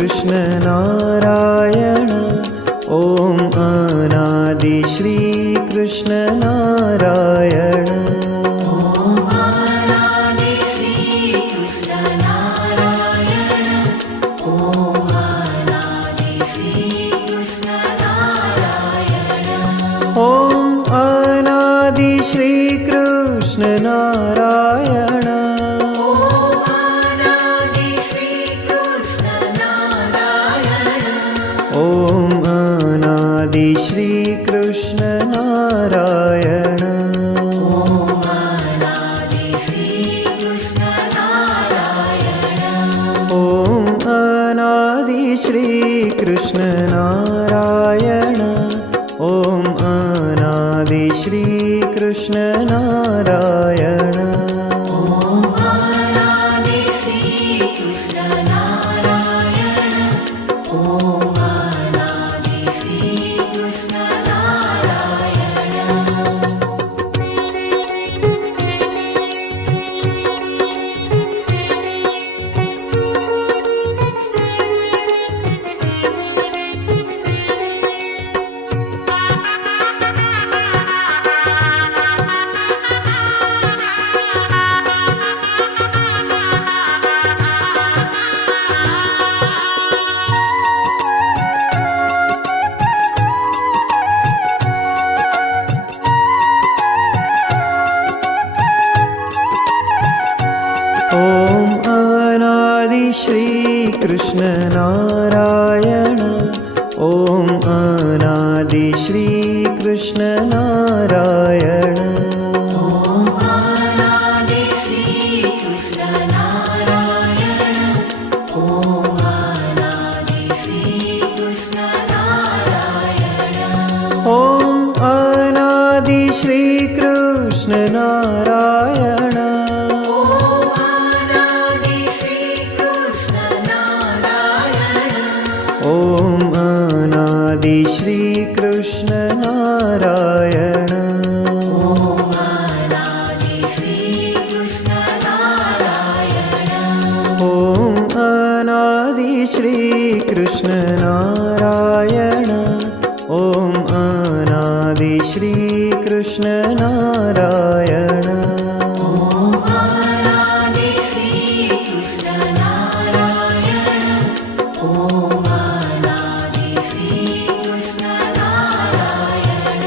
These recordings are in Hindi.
कृष्ण नारायण ॐ अनादि श्री कृष्ण नारायण अनादि श्री कृष्ण नारायण अनादि श्री कृष्ण नारायण ॐ अनादि श्री कृष्ण नारायण अनादि श्री कृष्ण नारायण ॐ अनादि श्री कृष्ण नारायण अनादि श्री कृष्ण नारायण ॐ अनादि श्री कृष्ण नारायण ॐ अनादि श्री कृष्ण नारायण अनादि श्री कृष्ण नारायण अनादि श्री कृष्ण नारायण ॐ अनादि श्री कृष्ण नारायण ॐ अनादि श्री कृष्ण नारायण अनादि श्री कृष्ण नारायण अनादि श्री कृष्ण नारायण ॐ अनादि श्री कृष्ण नारायण अनादि श्री कृष्ण नारायण ॐ अनादि श्री कृष्ण नारायण अनादि श्री कृष्ण नारायण ॐ अनादि श्री कृष्ण नारायण ॐ अनादि श्री कृष्ण नारायण अनादि श्री कृष्ण नारायण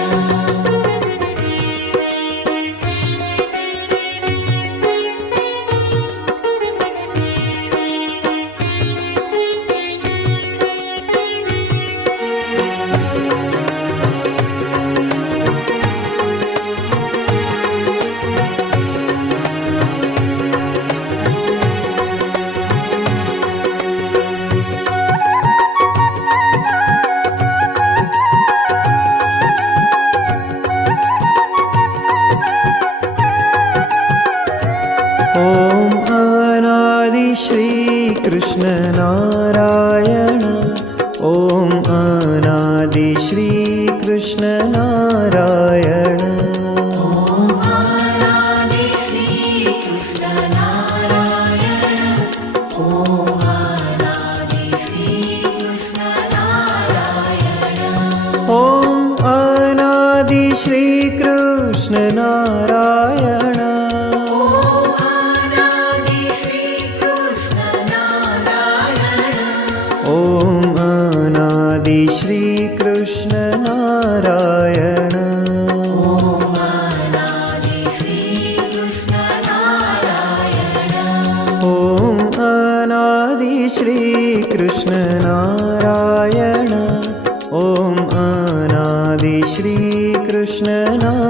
अनादि श्री कृष्ण नारायण ॐ अनादि श्री कृष्ण नारायण ॐ अनादि श्री कृष्ण नारायण अनादि श्री कृष्ण नारायण अनादि श्री कृष्ण नारायण ॐ अनादि श्री कृष्ण नारायण अनादि श्री कृष्ण नारायण ॐ अनादि श्री कृष्ण नारायण अनादि श्री कृष्ण नारायण ॐ अनादि श्री कृष्ण नारायण ॐ अनादि श्री कृष्ण नारायण